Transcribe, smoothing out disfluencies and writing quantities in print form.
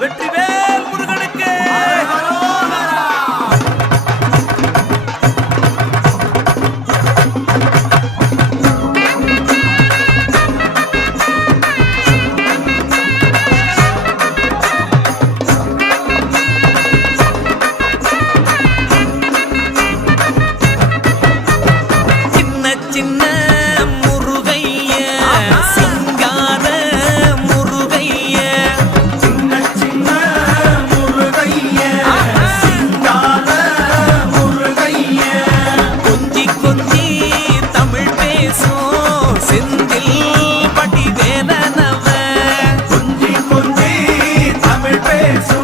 வெற்றிவேல் முருகனுக்கு சின்ன சின்ன செந்தில் பட்டி வேலனவ கொஞ்சி கொஞ்சி தமிழ் பேசும்